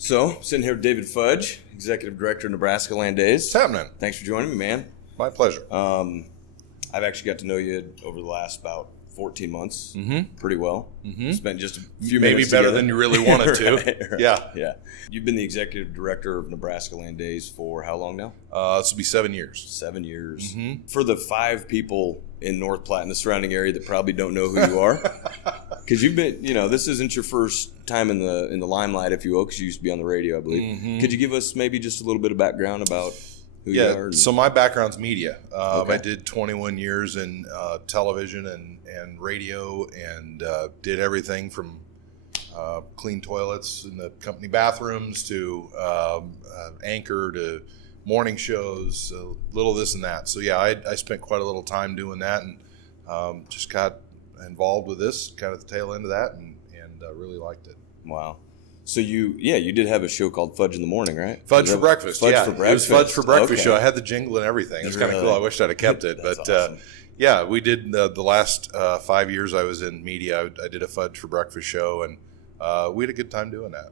So, sitting here with David Fudge, Executive Director of NebraskaLAND Days. What's happening? Thanks for joining me, man. My pleasure. I've actually got to know you over the last about 14 months pretty well. Spent just a few Maybe minutes better together. than you really wanted to. Right. Yeah. You've been the Executive Director of NebraskaLAND Days for how long now? This will be 7 years. 7 years. For the 5 people in North Platte and the surrounding area that probably don't know who you are, because you've been, this isn't your first time in the limelight, if you will, because you used to be on the radio, I believe. Could you give us maybe just a little bit of background about who you are? So my background's media. Okay. I did 21 years in television and radio, and did everything from clean toilets in the company bathrooms to anchor to morning shoes, a little this and that. So yeah, I spent quite a little time doing that, and just got involved with this kind of the tail end of that, and really liked it. Wow. So you did have a show called Fudge in the Morning, right? Fudge for breakfast. Fudge yeah, for it was breakfast. Fudge for breakfast Okay. show. I had the jingle and everything. It's kind of cool. I wish I'd have kept it, That's but awesome. yeah, we did the last 5 years I was in media. I did a Fudge for breakfast show, and we had a good time doing that.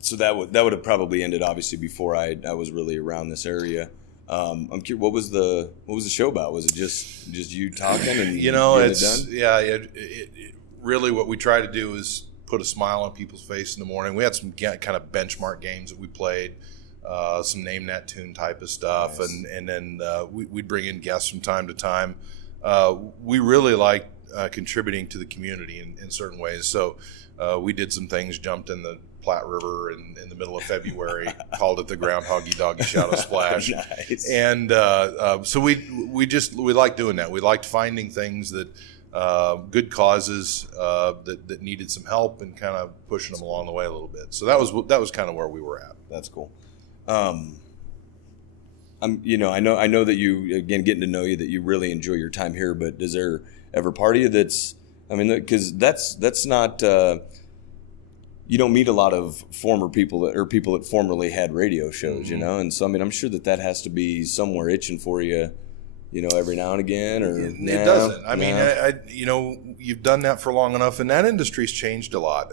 So that would have probably ended obviously before I was really around this area. I'm curious, what was the show about? Was it just you talking and getting it's it done? yeah. It really what we try to do is put a smile on people's face in the morning. We had some kind of benchmark games that we played, some name that tune type of stuff, Nice. and then we'd bring in guests from time to time. We really like contributing to the community in certain ways. So we did some things, jumped in the Platte River in the middle of February, called it the Groundhoggy Doggy Shadow Splash. Nice. And so we liked doing that. We liked finding things that good causes that needed some help, and kind of pushing them along the way a little bit. So that was kind of where we were at. That's cool. I know that you, again, getting to know you, that you really enjoy your time here, but is there ever part of you that's, because that's not, you don't meet a lot of former people or people that formerly had radio shows, and so, I'm sure that has to be somewhere itching for you, every now and again, or it doesn't. You've done that for long enough, and that industry's changed a lot.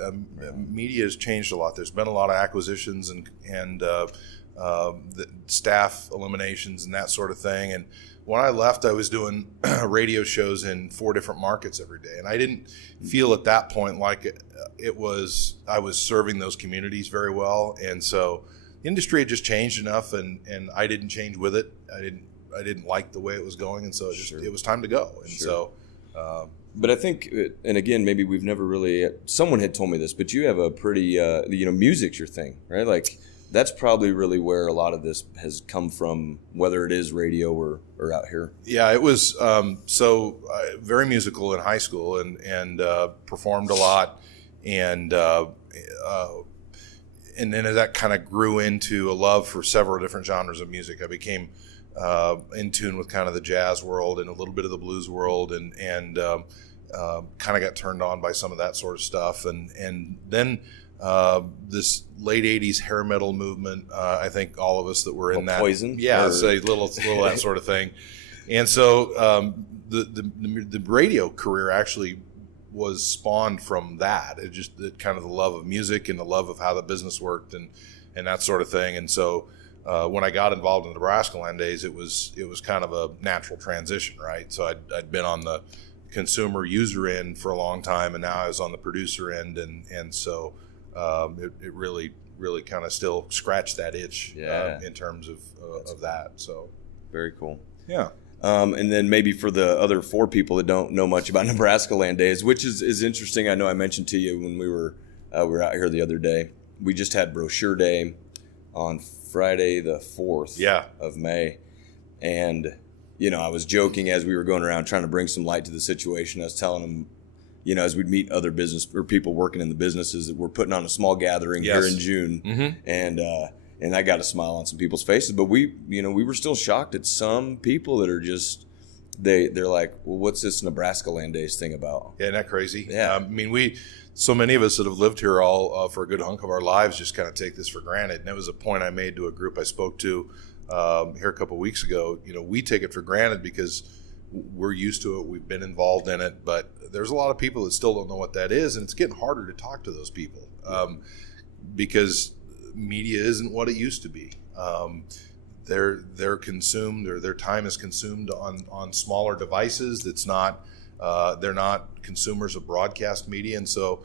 Media has changed a lot. There's been a lot of acquisitions and the staff eliminations and that sort of thing. And when I left, I was doing radio shows in 4 different markets every day, and I didn't feel at that point like I was serving those communities very well. And so the industry had just changed enough, and I didn't change with it. I didn't like the way it was going, and so it was time to go. And so, but I think, and again, maybe we've never really. Someone had told me this, but you have a pretty, music's your thing, right? Like that's probably really where a lot of this has come from, whether it is radio or out here. Yeah, it was very musical in high school, and performed a lot, and then as that kind of grew into a love for several different genres of music, I became in tune with kind of the jazz world and a little bit of the blues world, and kind of got turned on by some of that sort of stuff, and then this late 80s hair metal movement. I think all of us that were in that, Poison, say little that sort of thing, and so the radio career actually was spawned from that. It just kind of the love of music and the love of how the business worked and that sort of thing, and so. When I got involved in NebraskaLAND Days, it was kind of a natural transition, right? So I'd been on the consumer user end for a long time, and now I was on the producer end, and so it really kind of still scratched that itch in terms of that. So very cool. Yeah. And then maybe for the other 4 people that don't know much about NebraskaLAND Days, which is interesting. I know I mentioned to you when we were out here the other day. We just had Brochure Day on Friday the 4th of May. And, I was joking as we were going around trying to bring some light to the situation. I was telling them, as we'd meet other business or people working in the businesses, that we're putting on a small gathering here in June. And I got a smile on some people's faces. But we were still shocked at some people that are just, they're like, well, what's this NebraskaLAND Days thing about? Yeah, isn't that crazy? Yeah. So many of us that have lived here all for a good hunk of our lives just kind of take this for granted. And that was a point I made to a group I spoke to here a couple of weeks ago. We take it for granted because we're used to it. We've been involved in it. But there's a lot of people that still don't know what that is, and it's getting harder to talk to those people. because media isn't what it used to be. They're consumed, or their time is consumed on smaller devices. That's not they're not consumers of broadcast media, and so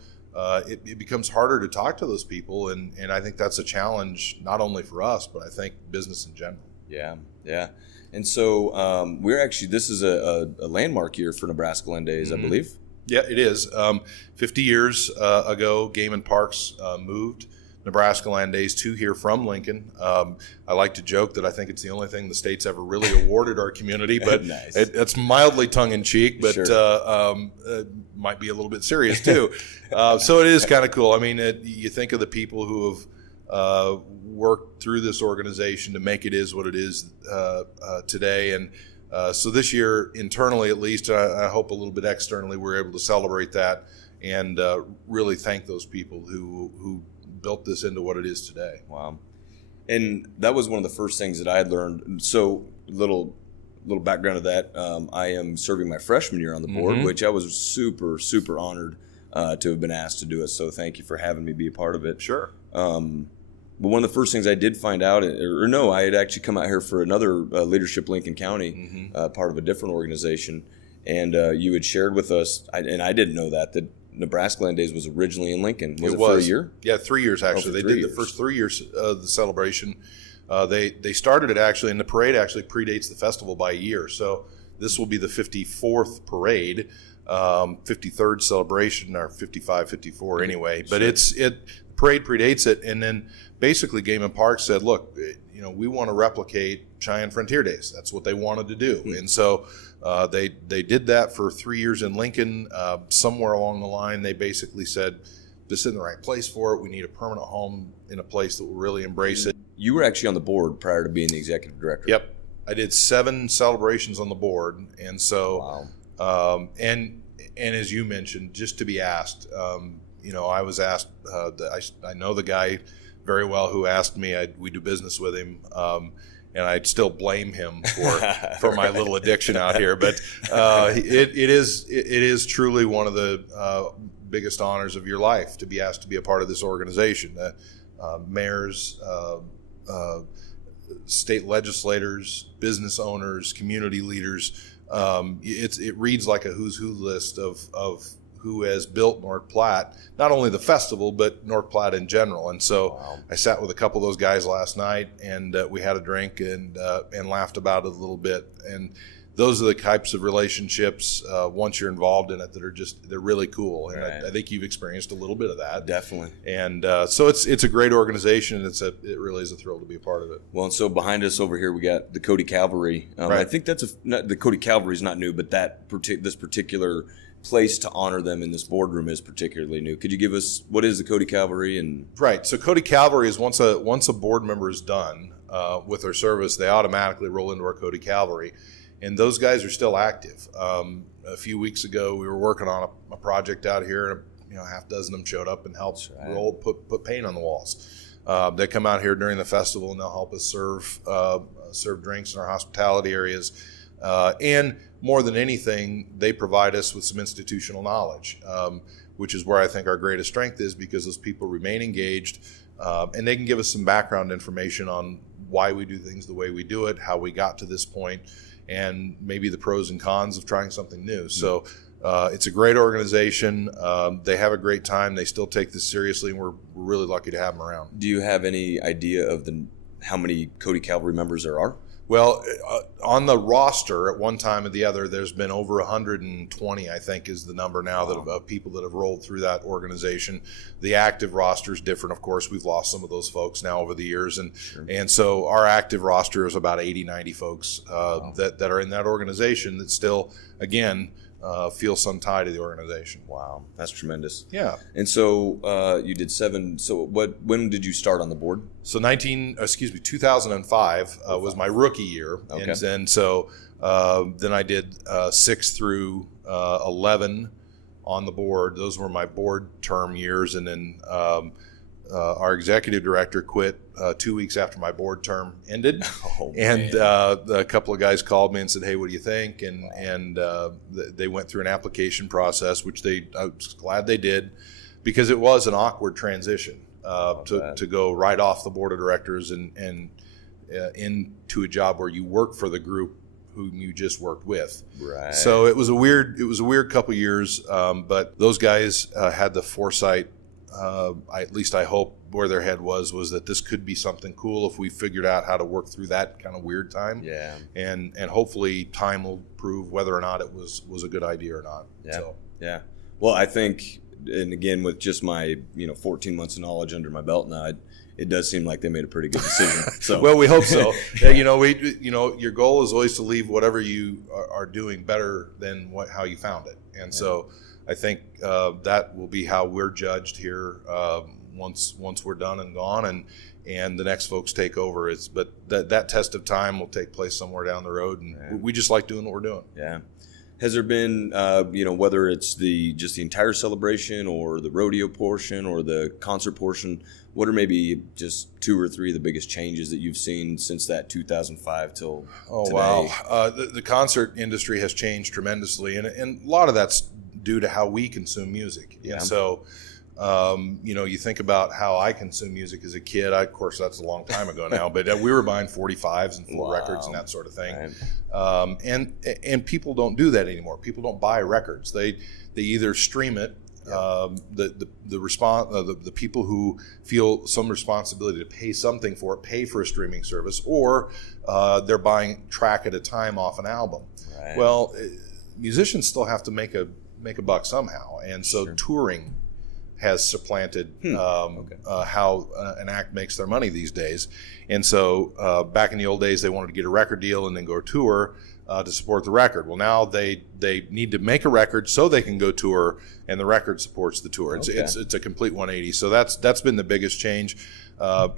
it becomes harder to talk to those people. And I think that's a challenge not only for us, but I think business in general. Yeah. And so this is a landmark year for NebraskaLAND Days, I believe. Yeah, it is. 50 years ago, Game and Parks moved NebraskaLAND Days to here from Lincoln. I like to joke that I think it's the only thing the state's ever really awarded our community, but Nice. It's mildly tongue-in-cheek, but Sure. might be a little bit serious too. So it is kind of cool. I mean, you think of the people who have worked through this organization to make it is what it is today, and so this year, internally at least, I hope a little bit externally, we're able to celebrate that and really thank those people who built this into what it is today. Wow. And that was one of the first things that I had learned. So little background of that. I am serving my freshman year on the board, which I was super, super honored to have been asked to do it. So thank you for having me be a part of it. Sure. But one of the first things I did find out, I had actually come out here for another Leadership Lincoln County, part of a different organization. And you had shared with us, and I didn't know that NebraskaLAND Days was originally in Lincoln. Was it for a year? Yeah, 3 years actually. They did the first 3 years of the celebration. They started it actually, and the parade actually predates the festival by a year. So this will be the 54th parade, 53rd celebration, or 55, 54 anyway. But the parade predates it, and then basically Game and Parks said, look, we want to replicate Cheyenne Frontier Days. That's what they wanted to do. And so they did that for 3 years in Lincoln. Somewhere along the line, they basically said, this isn't the right place for it. We need a permanent home in a place that will really embrace it. You were actually on the board prior to being the executive director. Yep. I did 7 celebrations on the board. And so, and as you mentioned, just to be asked, I was asked, I know the guy very well who asked me. We do business with him, and I'd still blame him for my little addiction out here. But it is truly one of the biggest honors of your life to be asked to be a part of this organization. Mayors, state legislators, business owners, community leaders. It reads like a who's who list of who has built North Platte, not only the festival, but North Platte in general. And so I sat with a couple of those guys last night, and we had a drink and laughed about it a little bit. And those are the types of relationships, once you're involved in it, they're really cool. And I think you've experienced a little bit of that. Definitely. And so it's a great organization, and it really is a thrill to be a part of it. Well, and so behind us over here, we got the Cody Cavalry. I think the Cody Cavalry is not new, but this particular place to honor them in this boardroom is particularly new. Could you give us, what is the Cody Cavalry? And Right. So Cody Cavalry is once a board member is done with their service, they automatically roll into our Cody Cavalry. And those guys are still active. A few weeks ago, we were working on a project out here, and half dozen of them showed up and helped put paint on the walls. They come out here during the festival, and they'll help us serve drinks in our hospitality areas. And more than anything, they provide us with some institutional knowledge, which is where I think our greatest strength is, because those people remain engaged, and they can give us some background information on why we do things the way we do it, how we got to this point, and maybe the pros and cons of trying something new. So it's a great organization. They have a great time. They still take this seriously, and we're really lucky to have them around. do you have any idea of how many Cody Cavalry members there are? Well, on the roster at one time or the other, there's been over 120, I think, is the number now of people that have rolled through that organization. The active roster is different, of course. We've lost some of those folks now over the years. And so our active roster is about 80, 90 folks that are in that organization that still, again, feel some tie to the organization. Wow, that's tremendous. Yeah. And so you did 7. So when did you start on the board? So 2005 was my rookie year. Okay. And so then I did 6 through 11 on the board. Those were my board term years. And then our executive director quit 2 weeks after my board term ended. A couple of guys called me and said, hey, what do you think? And they went through an application process, which I was glad they did, because it was an awkward transition. to go right off the board of directors and into a job where you work for the group whom you just worked with. Right. So it was a weird couple years, but those guys had the foresight. At least I hope where their head was that this could be something cool if we figured out how to work through that kind of weird time. Yeah. And hopefully time will prove whether or not it was a good idea or not. Yeah. So. Yeah. Well, I think, and again, with just my 14 months of knowledge under my belt now, it does seem like they made a pretty good decision. So. Well, we hope so. Your goal is always to leave whatever you are doing better than how you found it. And so I think that will be how we're judged here once we're done and gone, and the next folks take over. But that test of time will take place somewhere down the road, and we just like doing what we're doing. Yeah. Has there been, whether it's just the entire celebration or the rodeo portion or the concert portion, what are maybe just 2 or 3 of the biggest changes that you've seen since that 2005 till today? Wow. The concert industry has changed tremendously, and a lot of that's due to how we consume music. Yeah. And so, you think about how I consume music as a kid. Of course, that's a long time ago now, but we were buying 45s and full records and that sort of thing. Right. And people don't do that anymore. People don't buy records. They either stream it. The people who feel some responsibility to pay something for it pay for a streaming service, or they're buying track at a time off an album. Right. Well, musicians still have to make a buck somehow, and so touring has supplanted how an act makes their money these days. And so back in the old days, they wanted to get a record deal and then go tour to support the record. Well, now they need to make a record so they can go tour, and the record supports the tour. It's a complete 180. So that's been the biggest change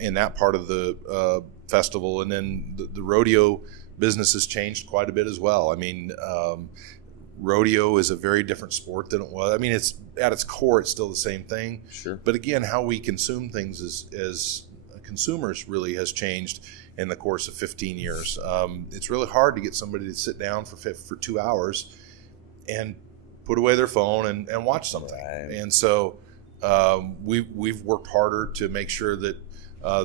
in that part of the festival. And then the rodeo business has changed quite a bit as well. I mean, rodeo is a very different sport than it was. I mean, it's at its core, it's still the same thing. Sure. But again, how we consume things as consumers really has changed in the course of 15 years. It's really hard to get somebody to sit down for 2 hours and put away their phone and watch something. Right. And so we've worked harder to make sure that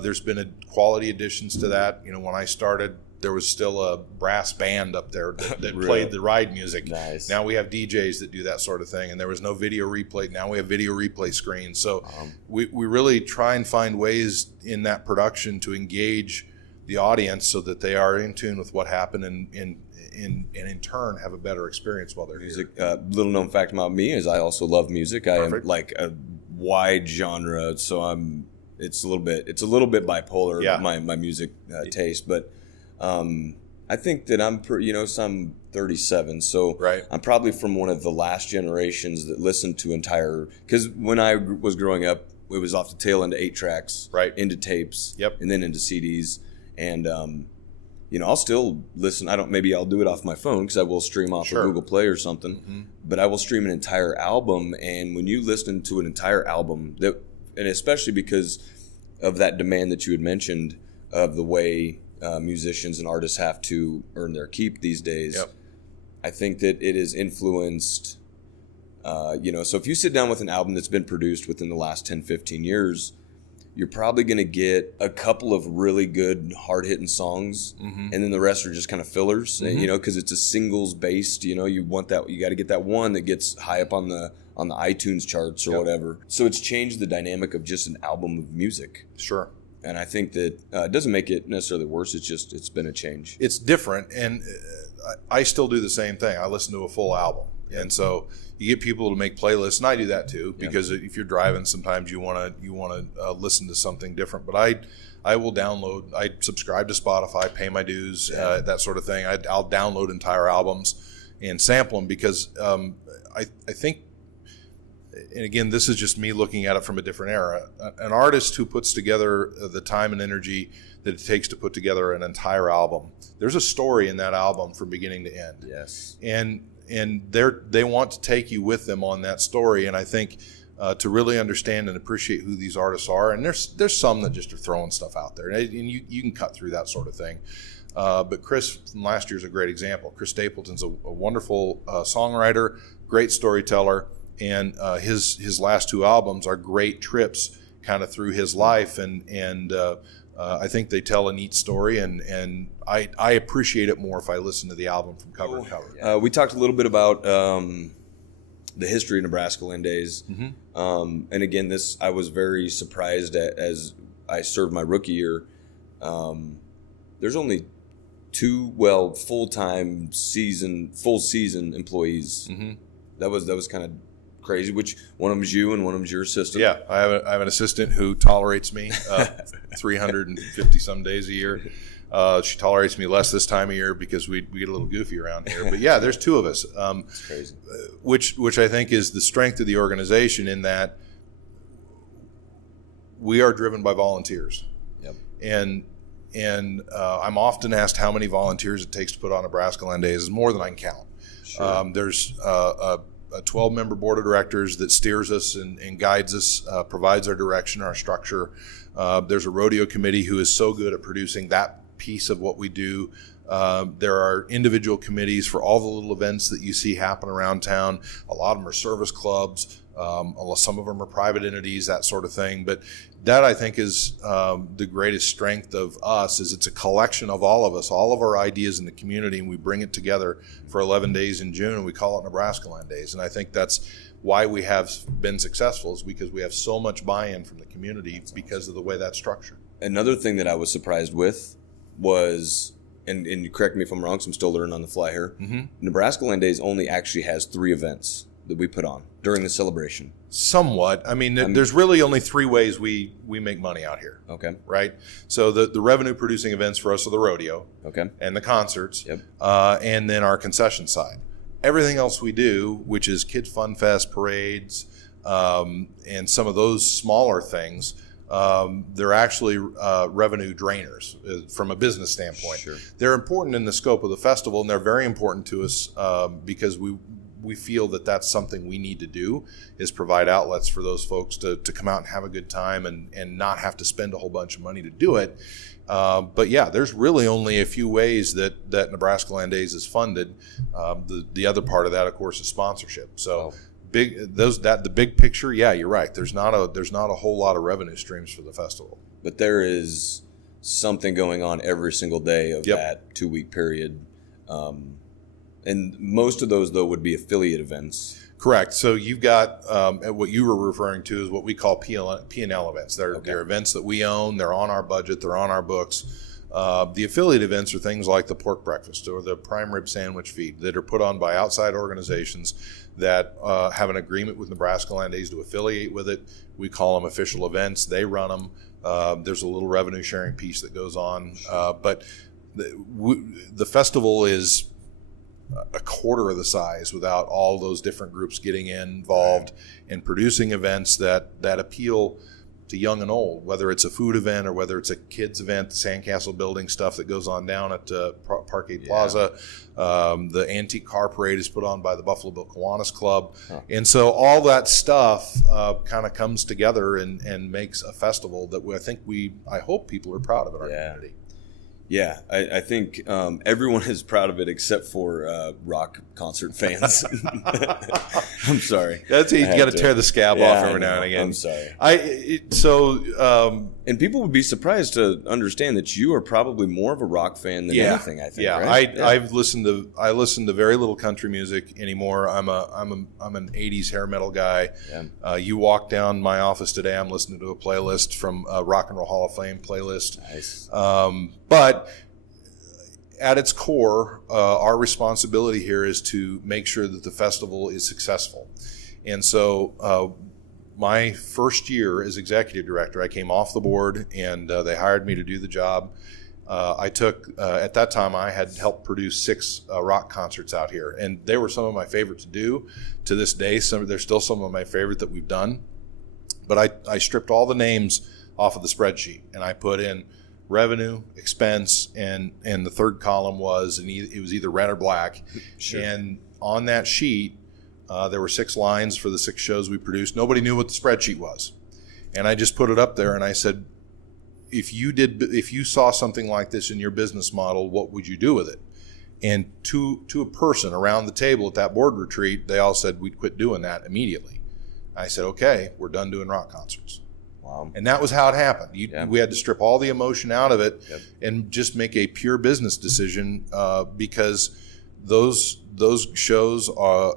there's been quality additions to that. When I started, there was still a brass band up there that really? Played the ride music. Nice. Now we have DJs that do that sort of thing, and there was no video replay. Now we have video replay screens. So we really try and find ways in that production to engage the audience so that they are in tune with what happened and in turn have a better experience while they're music. here. Little known fact about me is I also love music. Perfect. I am like a wide genre, so it's a little bit bipolar, my music taste, but I think that I'm I'm 37, so right. I'm probably from one of the last generations that listened to because when I was growing up, it was off the tail end of 8 tracks, right, into tapes, yep, and then into CDs, and I'll still listen. Maybe I'll do it off my phone because I will stream off of Google Play or something, but I will stream an entire album, and when you listen to an entire album, and especially because of that demand that you had mentioned of the way musicians and artists have to earn their keep these days. Yep. I think that it is influenced, so if you sit down with an album that's been produced within the last 10, 15 years, you're probably going to get a couple of really good hard-hitting songs, and then the rest are just kind of fillers, because it's a singles based, you want that, you got to get that one that gets high up on the iTunes charts or whatever. So it's changed the dynamic of just an album of music. Sure. And I think that it doesn't make it necessarily worse. It's been a change. It's different, and I still do the same thing. I listen to a full album, and so you get people to make playlists, and I do that too. Because if you're driving, sometimes you want to listen to something different. But I will download. I subscribe to Spotify, pay my dues, that sort of thing. I'll download entire albums and sample them because I think. And again, this is just me looking at it from a different era. An artist who puts together the time and energy that it takes to put together an entire album, there's a story in that album from beginning to end. Yes. And they want to take you with them on that story. And I think to really understand and appreciate who these artists are, and there's some that just are throwing stuff out there, and you can cut through that sort of thing. But Chris from last year is a great example. Chris Stapleton's a wonderful songwriter, great storyteller. And his last 2 albums are great trips kind of through his life, and I think they tell a neat story, and I appreciate it more if I listen to the album from cover to cover. We talked a little bit about the history of NebraskaLAND Days, and again, I was very surprised as I served my rookie year. There's only two full season employees. That was kind of crazy. Which one of them is you and one of them is your assistant? Yeah, I have an assistant who tolerates me 350 some days a year. She tolerates me less this time of year because we get a little goofy around here. But yeah, there's two of us. It's crazy. Which I think is the strength of the organization, in that we are driven by volunteers. Yep. And I'm often asked how many volunteers it takes to put on NebraskaLAND Days. It's more than I can count. Sure. There's a 12-member board of directors that steers us and guides us, provides our direction, our structure. There's a rodeo committee who is so good at producing that piece of what we do. There are individual committees for all the little events that you see happen around town. A lot of them are service clubs. Some of them are private entities, that sort of thing. But that, I think, is the greatest strength of us, is it's a collection of all of us, all of our ideas in the community, and we bring it together for 11 days in June, and we call it NebraskaLAND Days. And I think that's why we have been successful, is because we have so much buy-in from the community because of the way that's structured. Another thing that I was surprised with was, and correct me if I'm wrong, so I'm still learning on the fly here, NebraskaLAND Days only actually has 3 events that we put on during the celebration. Somewhat. I mean, there's really only 3 ways we make money out here. Okay. Right? So the revenue producing events for us are the rodeo. Okay. And the concerts. Yep. And then our concession side. Everything else we do, which is Kid Fun Fest, parades, and some of those smaller things, they're actually revenue drainers from a business standpoint. Sure. They're important in the scope of the festival, and they're very important to us because we feel that that's something we need to do, is provide outlets for those folks to come out and have a good time and not have to spend a whole bunch of money to do it. But yeah, there's really only a few ways that NebraskaLAND Days is funded. The other part of that, of course, is sponsorship. So the big picture, yeah, you're right. There's not a whole lot of revenue streams for the festival. But there is something going on every single day of that 2-week period. And most of those, though, would be affiliate events. Correct. So you've got what you were referring to is what we call P&L events. They're events that we own. They're on our budget. They're on our books. The affiliate events are things like the pork breakfast or the prime rib sandwich feed that are put on by outside organizations that have an agreement with NebraskaLAND Days to affiliate with it. We call them official events. They run them. There's a little revenue sharing piece that goes on. But the festival is a quarter of the size without all those different groups getting involved and producing events that appeal to young and old, whether it's a food event or whether it's a kids event, the Sandcastle building stuff that goes on down at Parkgate Plaza. The antique car parade is put on by the Buffalo Bill Kiwanis Club. And so all that stuff kind of comes together and makes a festival that I hope people are proud of in our community. Yeah, I think everyone is proud of it except for rock concert fans. I'm sorry. You got to tear the scab off every now and again. I'm sorry. And people would be surprised to understand that you are probably more of a rock fan than anything. I think. Yeah, right? I listen to very little country music anymore. I'm an '80s hair metal guy. Yeah. You walk down my office today, I'm listening to a playlist from Rock and Roll Hall of Fame playlist. Nice. But at its core, our responsibility here is to make sure that the festival is successful. And so my first year as executive director, I came off the board and they hired me to do the job. I took, at that time, I had helped produce 6 rock concerts out here, and they were some of my favorite to do. To this day, they're still some of my favorite that we've done. But I stripped all the names off of the spreadsheet, and I put in revenue, expense, and the third column was, and it was either red or black. Sure. And on that sheet, there were 6 lines for the 6 shows we produced. Nobody knew what the spreadsheet was. And I just put it up there and I said, if you saw something like this in your business model, what would you do with it? And to a person around the table at that board retreat, they all said we'd quit doing that immediately. I said, okay, we're done doing rock concerts. Wow. And that was how it happened. We had to strip all the emotion out of it and just make a pure business decision because those shows,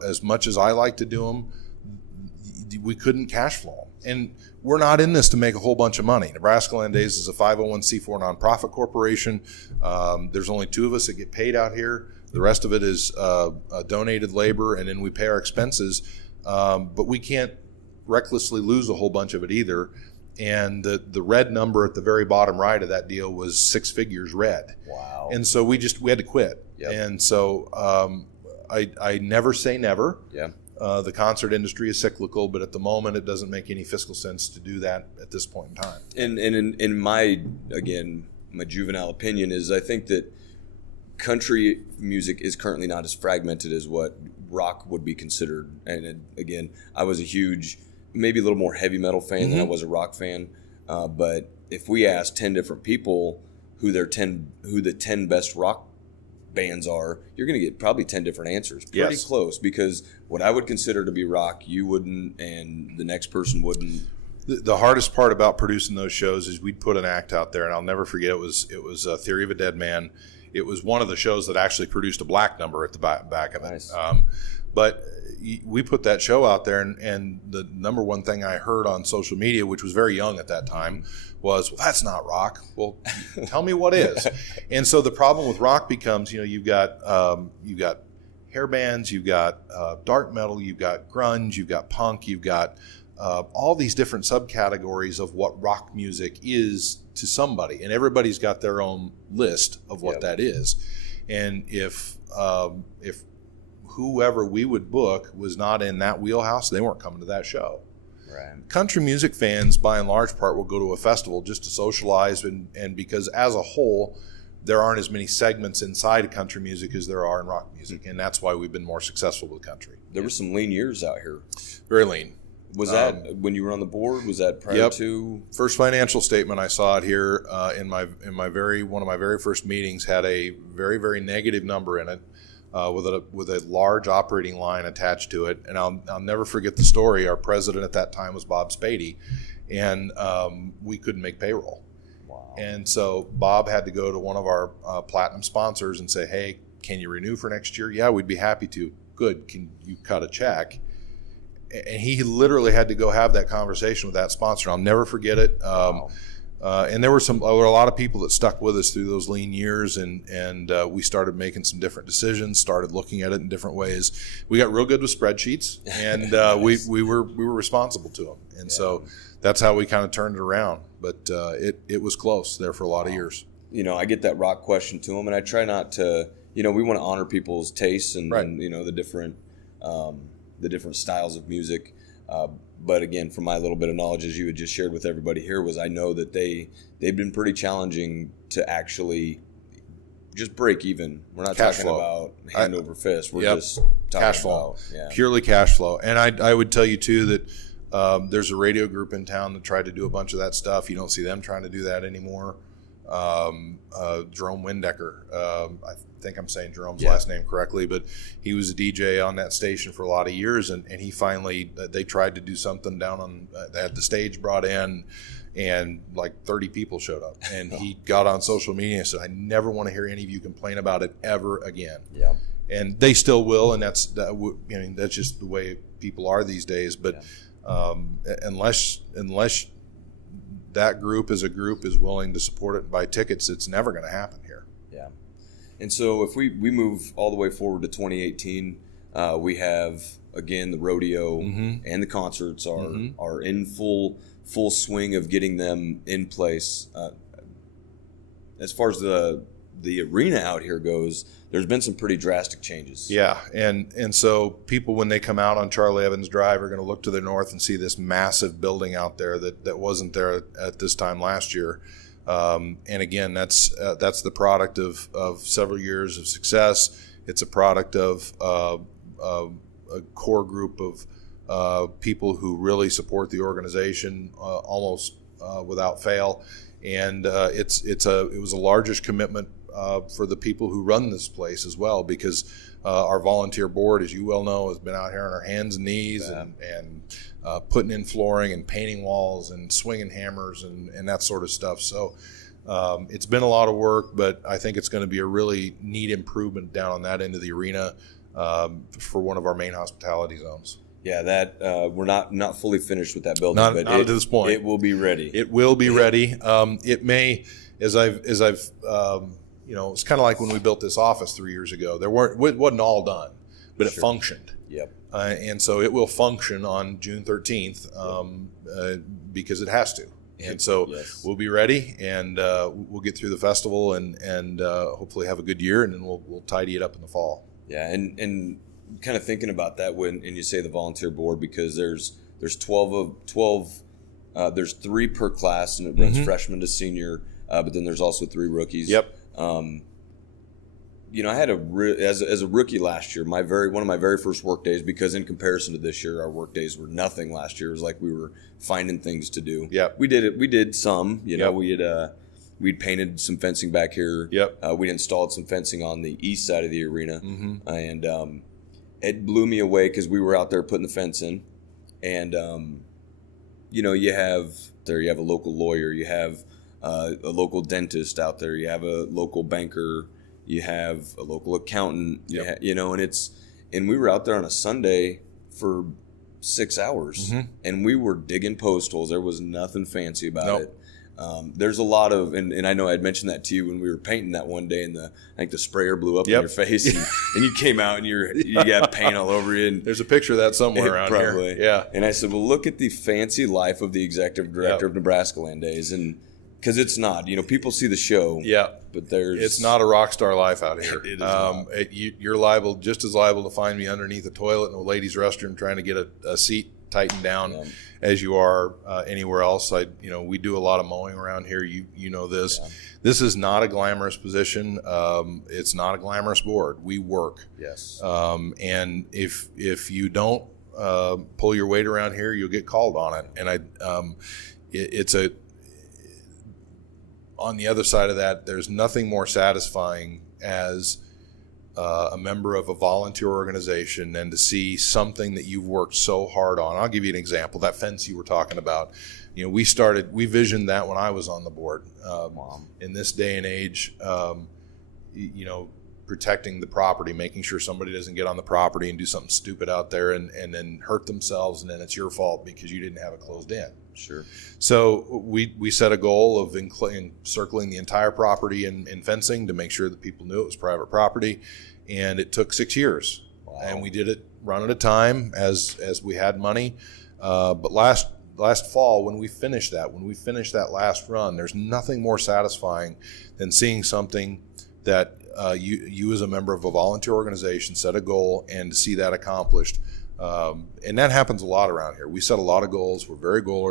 as much as I like to do them, we couldn't cash flow them. And we're not in this to make a whole bunch of money. NebraskaLAND Days is a 501c4 nonprofit corporation. There's only 2 of us that get paid out here. The rest of it is donated labor, and then we pay our expenses. But we can't recklessly lose a whole bunch of it either. And the red number at the very bottom right of that deal was 6 figures red. Wow. And so we had to quit. Yep. And so I never say never. Yeah. The concert industry is cyclical, but at the moment it doesn't make any fiscal sense to do that at this point in time. And in my juvenile opinion is I think that country music is currently not as fragmented as what rock would be considered. And again, I was a huge, maybe a little more heavy metal fan than I was a rock fan. But if we asked 10 different people who the 10 best rock bands are, you're going to get probably 10 different answers. Pretty close, because what I would consider to be rock, you wouldn't, and the next person wouldn't. The hardest part about producing those shows is we'd put an act out there, and I'll never forget. It was Theory of a Dead Man. It was one of the shows that actually produced a black number at the back of it. Nice. But we put that show out there, and the number one thing I heard on social media, which was very young at that time, was, well, that's not rock. Well, tell me what is. And so the problem with rock becomes, you've got hair bands, you've got dark metal, you've got grunge, you've got punk, you've got all these different subcategories of what rock music is to somebody, and everybody's got their own list of what that is. And if whoever we would book was not in that wheelhouse, they weren't coming to that show. Right. Country music fans, by and large part, will go to a festival just to socialize, and because as a whole, there aren't as many segments inside of country music as there are in rock music, and that's why we've been more successful with country. There were some lean years out here. Very lean. Was that when you were on the board? Was that prior to? First financial statement I saw it here in one of my very first meetings had a very, very negative number in it. With a large operating line attached to it, and I'll never forget the story. Our president at that time was Bob Spady, and we couldn't make payroll. Wow. And so Bob had to go to one of our platinum sponsors and say, "Hey, can you renew for next year?" "Yeah, we'd be happy to." "Good. Can you cut a check?" And he literally had to go have that conversation with that sponsor. I'll never forget it. Wow. And there were a lot of people that stuck with us through those lean years, and we started making some different decisions, started looking at it in different ways. We got real good with spreadsheets, and we were responsible to them, and so that's how we kind of turned it around. But it was close there for a lot of years. I get that rock question to them, and I try not to. We want to honor people's tastes and the different styles of music. But again, from my little bit of knowledge, as you had just shared with everybody here, was I know that they've been pretty challenging to actually just break even. We're not talking about hand over fist. We're just talking cash flow, purely cash flow. And I would tell you too that there's a radio group in town that tried to do a bunch of that stuff. You don't see them trying to do that anymore. Jerome Windecker, I think I'm saying Jerome's last name correctly, but he was a DJ on that station for a lot of years, and he finally, they tried to do something down on, they had the stage brought in, and like 30 people showed up, and he got on social media and said, "I never want to hear any of you complain about it ever again." Yeah. And they still will, and that's just the way people are these days, but unless that group as a group is willing to support it and buy tickets, it's never going to happen here. Yeah. And so if we move all the way forward to 2018, we have, again, the rodeo and the concerts are in full swing of getting them in place. As far as the arena out here goes, there's been some pretty drastic changes. Yeah, and so people, when they come out on Charlie Evans Drive, are going to look to the north and see this massive building out there that wasn't there at this time last year. And again, that's the product of several years of success. It's a product of a core group of people who really support the organization almost without fail. And it was a largest commitment for the people who run this place as well, because our volunteer board, as you well know, has been out here on our hands and knees and putting in flooring and painting walls and swinging hammers and that sort of stuff. So it's been a lot of work, but I think it's going to be a really neat improvement down on that end of the arena for one of our main hospitality zones. Yeah, that we're not fully finished with that building, Not but to this point. it will be ready. It will be ready. It may, as I've it's kind of like when we built this office 3 years ago. It wasn't all done, but it functioned. Yep. And so it will function on June 13th because it has to. And so we'll be ready, and we'll get through the festival and hopefully have a good year, and then we'll tidy it up in the fall. Yeah, and kind of thinking about that and you say the volunteer board, because there's 12 there's 3 per class, and it runs freshman to senior, but then there's also 3 rookies. Yep. I had as a rookie last year, one of my very first work days, because in comparison to this year, our work days were nothing last year. It was like we were finding things to do. Yep. We did some, we'd painted some fencing back here. Yep. We'd installed some fencing on the east side of the arena. And it blew me away, because we were out there putting the fence in, and you have a local lawyer, you have a local dentist out there, you have a local banker, you have a local accountant, and we were out there on a Sunday for 6 hours, and we were digging post holes. There was nothing fancy about it. There's a lot of, and I know I had mentioned that to you when we were painting that one day, and I think the sprayer blew up in your face, and you came out and you got paint all over you. And there's a picture of that somewhere around probably. Here. Yeah. And I said, well, look at the fancy life of the executive director of NebraskaLAND Days, and because it's not, people see the show, but it's not a rock star life out here. It is not. You're just as liable to find me underneath a toilet in a ladies' restroom trying to get a seat tightened down as you are anywhere else. We do a lot of mowing around here. You know this. This is not a glamorous position. It's not a glamorous board. We work. Yes. And if you don't pull your weight around here, you'll get called on it. And it's on the other side of that, there's nothing more satisfying as a member of a volunteer organization and to see something that you've worked so hard on. I'll give you an example. That fence you were talking about, we visioned that when I was on the board. In this day and age, protecting the property, making sure somebody doesn't get on the property and do something stupid out there and then hurt themselves, and then it's your fault because you didn't have it closed in. Sure. So we set a goal of encircling the entire property in fencing to make sure that people knew it was private property, and it took 6 years. Wow. And we did it run at a time as we had money. But last fall, when we finished that last run, there's nothing more satisfying than seeing something that you as a member of a volunteer organization set a goal and to see that accomplished. And that happens a lot around here. We set a lot of goals. We're very goal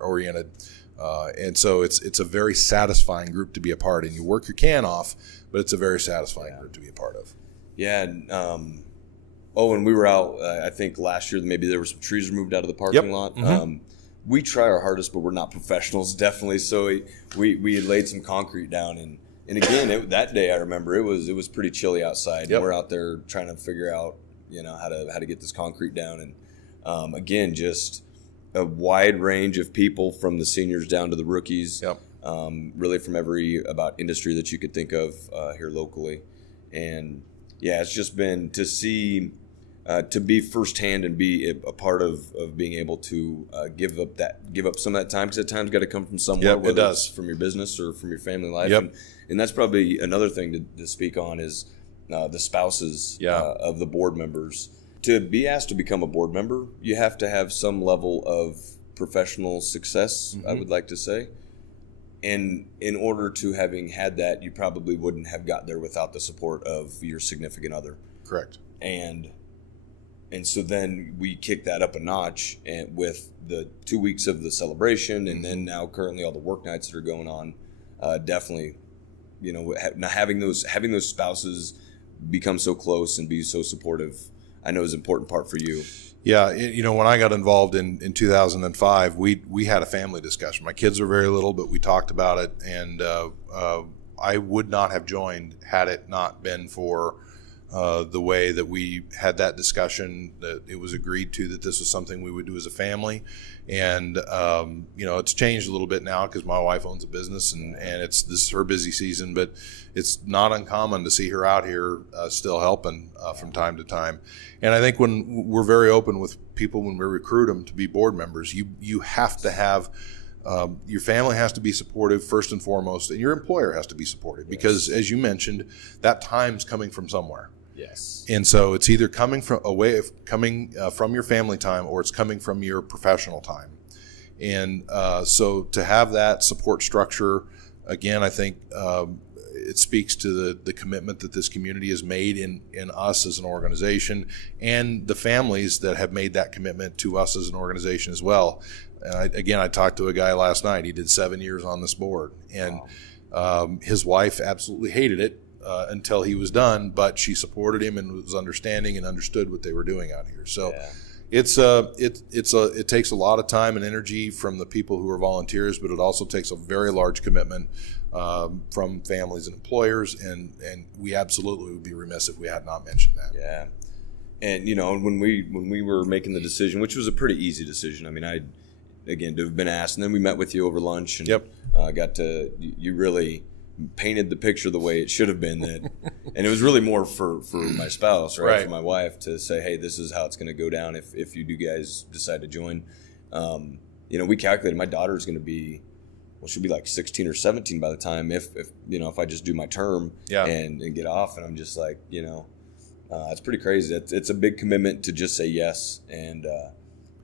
oriented. And so it's a very satisfying group to be a part of. And you work your can off, but it's a very satisfying group to be a part of. Yeah. And we were out, I think last year, maybe there were some trees removed out of the parking lot. We try our hardest, but we're not professionals, definitely. So we had laid some concrete down, and again, that day I remember it was pretty chilly outside. Yep. And we're out there trying to figure out, how to get this concrete down. And again, just a wide range of people, from the seniors down to the rookies. Yep. Really from every industry that you could think of here locally. And yeah, it's just been to see, to be firsthand and be a part of being able to give up some of that time, because that time's got to come from somewhere. Yep, it does. It's from your business or from your family life. Yep. And that's probably another thing to speak on is the spouses of the board members. To be asked to become a board member, you have to have some level of professional success, I would like to say. And in order to having had that, you probably wouldn't have got there without the support of your significant other. Correct. And so then we kick that up a notch, and with the 2 weeks of the celebration, and then now currently all the work nights that are going on, definitely, having those spouses become so close and be so supportive, I know is an important part for you. Yeah, when I got involved in 2005, we had a family discussion. My kids were very little, but we talked about it, and I would not have joined had it not been for the way that we had that discussion, that it was agreed to that this was something we would do as a family. And, it's changed a little bit now because my wife owns a business and this is her busy season, but it's not uncommon to see her out here still helping from time to time. And I think when we're very open with people, when we recruit them to be board members, you have to have your family has to be supportive first and foremost, and your employer has to be supportive because, as you mentioned, that time's coming from somewhere. Yes. And so it's either coming from from your family time, or it's coming from your professional time. And so to have that support structure, again, I think it speaks to the commitment that this community has made in us as an organization, and the families that have made that commitment to us as an organization as well. I talked to a guy last night. He did 7 years on this board, and his wife absolutely hated it until he was done, but she supported him and was understanding and understood what they were doing out here. So it takes a lot of time and energy from the people who are volunteers, but it also takes a very large commitment from families and employers, and we absolutely would be remiss if we had not mentioned that. Yeah. And when we were making the decision, which was a pretty easy decision, I mean, to have been asked, and then we met with you over lunch, and you really painted the picture the way it should have been, and it was really more for my spouse, right? For my wife to say, hey, this is how it's going to go down if you do guys decide to join. We calculated my daughter's going to be, she'll be like 16 or 17 by the time if I just do my term and get off, and I'm just like, it's pretty crazy. It's a big commitment to just say yes, and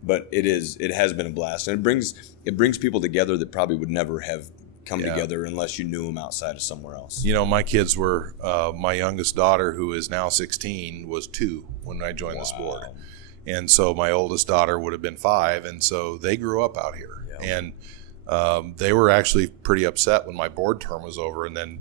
but it has been a blast, and it brings people together that probably would never have come together unless you knew them outside of somewhere else. My kids were, my youngest daughter, who is now 16, was 2 when I joined this board. And so my oldest daughter would have been 5. And so they grew up out here. Yeah. And they were actually pretty upset when my board term was over. And then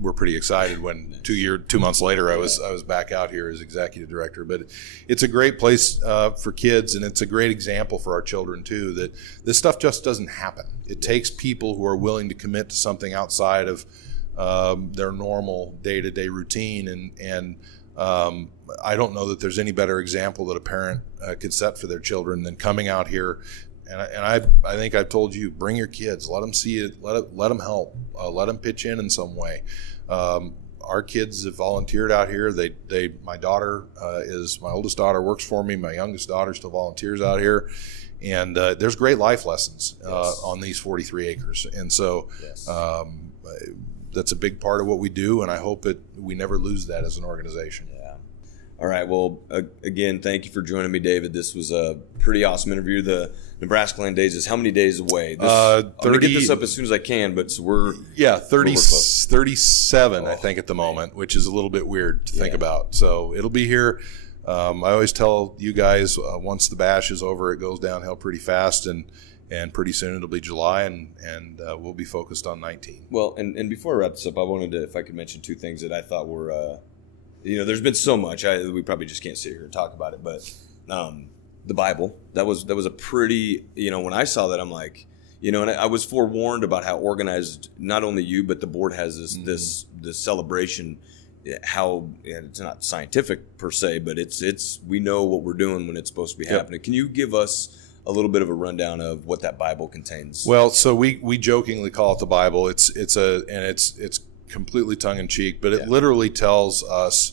we're pretty excited when 2 months later I was back out here as executive director. But it's a great place for kids, and it's a great example for our children too, that this stuff just doesn't happen. It takes people who are willing to commit to something outside of their normal day-to-day routine, and I don't know that there's any better example that a parent could set for their children than coming out here. And I think I've told you, bring your kids, let them see it, let them help, let them pitch in some way. Our kids have volunteered out here. My daughter my oldest daughter works for me. My youngest daughter still volunteers out here, and there's great life lessons on these 43 acres. And so that's a big part of what we do, and I hope that we never lose that as an organization. Yeah. All right. Well, again, thank you for joining me, David. This was a pretty awesome interview. The NebraskaLAND Days is how many days away? I'm going to get this up as soon as I can, but we're 37, I think, at the moment, which is a little bit weird to think about. So it'll be here. I always tell you guys, once the bash is over, it goes downhill pretty fast, and pretty soon it'll be July, and we'll be focused on 19. Well, and before I wrap this up, I wanted to, if I could mention 2 things that I thought were, there's been so much. We probably just can't sit here and talk about it, but the Bible, that was a pretty, when I saw that, I'm like, and I was forewarned about how organized not only you but the board has this celebration. How it's not scientific per se, but it's we know what we're doing when it's supposed to be happening. Can you give us a little bit of a rundown of what that Bible contains? Well, so we jokingly call it the Bible. It's completely tongue in cheek, but it literally tells us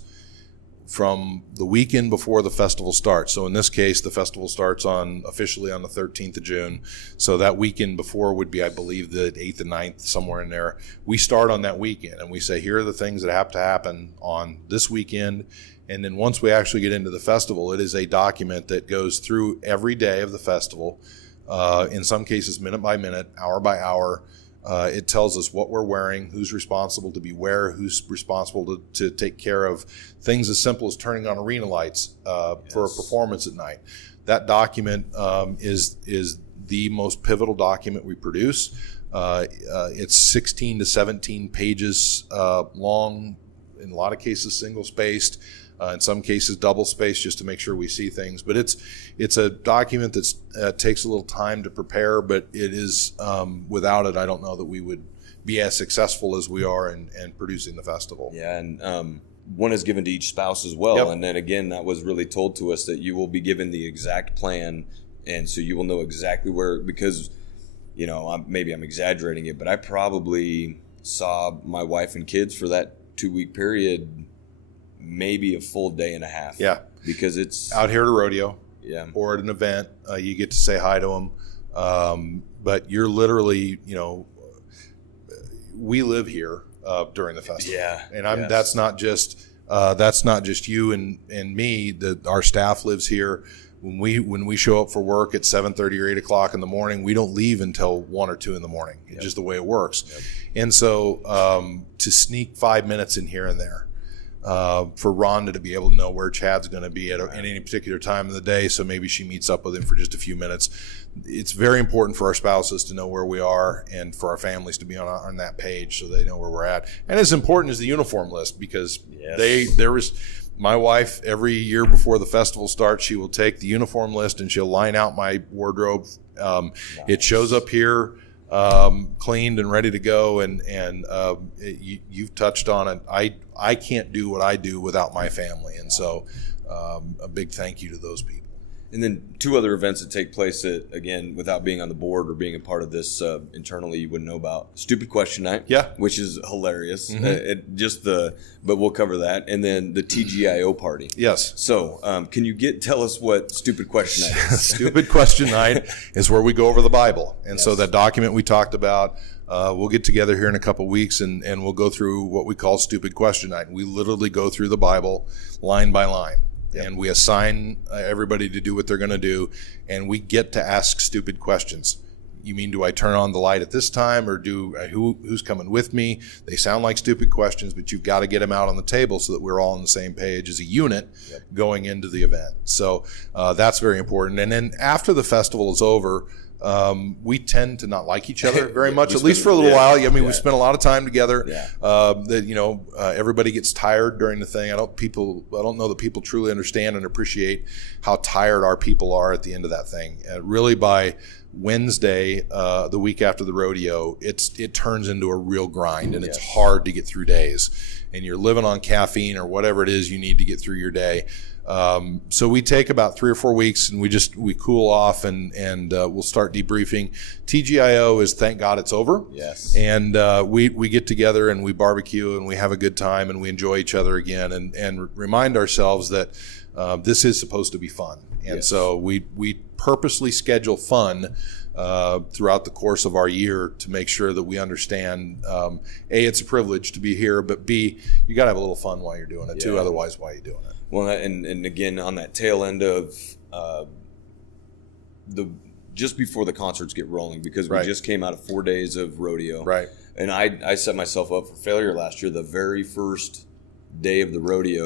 from the weekend before the festival starts. So in this case, the festival starts officially on the 13th of June. So that weekend before would be, I believe, the 8th and 9th, somewhere in there. We start on that weekend, and we say, here are the things that have to happen on this weekend. And then once we actually get into the festival, it is a document that goes through every day of the festival, in some cases minute by minute, hour by hour. It tells us what we're wearing, who's responsible to be where, who's responsible to take care of things as simple as turning on arena lights for a performance at night. That document is the most pivotal document we produce. It's 16 to 17 pages long, in a lot of cases single-spaced, in some cases double-spaced, just to make sure we see things. But it's a document that takes a little time to prepare, but it is, without it, I don't know that we would be as successful as we are in producing the festival. Yeah, and one is given to each spouse as well. Yep. And then again, that was really told to us that you will be given the exact plan, and so you will know exactly where, because, you know, maybe I'm exaggerating it, but I probably saw my wife and kids for that 2-week period maybe a full day and a half. Yeah. Because it's out here at a rodeo, yeah, or at an event, you get to say hi to them. But you're literally, you know, we live here during the festival. Yeah. And that's not just you and me. Our staff lives here. When we show up for work at 7:30 or 8 o'clock in the morning, we don't leave until 1 or 2 in the morning. It's Yep. just the way it works. Yep. And so to sneak 5 minutes in here and there, for Rhonda to be able to know where Chad's going to be at any particular time of the day, so maybe she meets up with him for just a few minutes. It's very important for our spouses to know where we are, and for our families to be on that page so they know where we're at. And as important as the uniform list, because my wife, every year before the festival starts, she will take the uniform list and she'll line out my wardrobe. Nice. It shows up here cleaned and ready to go, and you've touched on it. I can't do what I do without my family, and so a big thank you to those people. And then 2 other events that take place that, again, without being on the board or being a part of this internally, you wouldn't know about. Stupid Question Night, Yeah. which is hilarious. Mm-hmm. But we'll cover that. And then the TGIO party. Yes. So, can you tell us what Stupid Question Night is? Stupid Question Night is where we go over the Bible, and Yes. so that document we talked about. We'll get together here in a couple weeks, and we'll go through what we call Stupid Question Night. We literally go through the Bible line by line. Yep. And we assign everybody to do what they're going to do, and we get to ask stupid questions. You mean, do I turn on the light at this time, or who's coming with me? They sound like stupid questions, but you've got to get them out on the table so that we're all on the same page as a unit. Yep. Going into the event. So that's very important. And then after the festival is over, we tend to not like each other very much, at least for a little while. I mean, we spent a lot of time together. Yeah. Everybody gets tired during the thing. I don't know that people truly understand and appreciate how tired our people are at the end of that thing. Really, by Wednesday, the week after the rodeo, it turns into a real grind, and it's hard to get through days. And you're living on caffeine or whatever it is you need to get through your day. So we take about 3 or 4 weeks, and we cool off, and we'll start debriefing. TGIO is, thank God it's over. Yes. And we get together and we barbecue and we have a good time and we enjoy each other again, and remind ourselves that this is supposed to be fun. And so we purposely schedule fun throughout the course of our year to make sure that we understand, A, it's a privilege to be here, but B, you got to have a little fun while you're doing it too. Otherwise, why are you doing it? Well, and again, on that tail end of just before the concerts get rolling, because we just came out of 4 days of rodeo. Right. And I set myself up for failure last year. The very first day of the rodeo,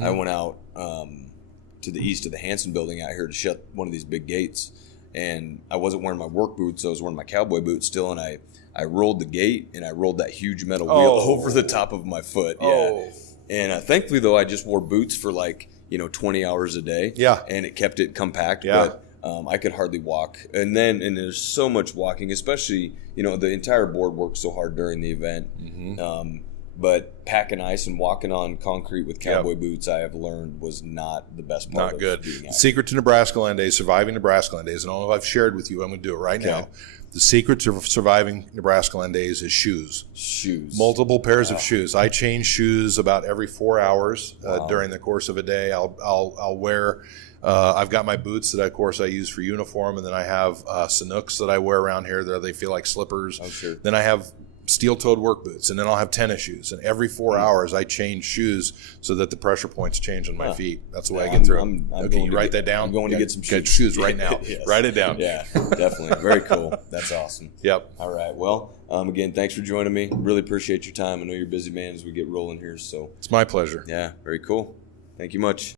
I went out to the east of the Hanson building out here to shut one of these big gates. And I wasn't wearing my work boots. I was wearing my cowboy boots still. And I rolled the gate, and I rolled that huge metal wheel over the top of my foot. Yeah. And thankfully, though, I just wore boots for 20 hours a day. Yeah. And it kept it compact. Yeah. But I could hardly walk. And there's so much walking, especially, the entire board worked so hard during the event. Mm-hmm. But packing ice and walking on concrete with cowboy boots, I have learned, was not the best part. Not good. The secret to NebraskaLAND Days, surviving NebraskaLAND Days, and all I've shared with you, I'm going to do it right now. The secret to surviving NebraskaLAND Days is shoes. Shoes. Multiple pairs of shoes. I change shoes about every 4 hours during the course of a day. I'll wear. I've got my boots that, of course, I use for uniform, and then I have Sanooks that I wear around here. They feel like slippers. Oh, sure. Then I have steel-toed work boots, and then I'll have tennis shoes. And every 4 hours, I change shoes so that the pressure points change on my feet. That's the way I get through. Can you write that down? I'm going to get some shoes right now. Write it down. Yeah, definitely. Very cool. That's awesome. Yep. All right. Well, again, thanks for joining me. Really appreciate your time. I know you're a busy man as we get rolling here. So it's my pleasure. Yeah, very cool. Thank you much.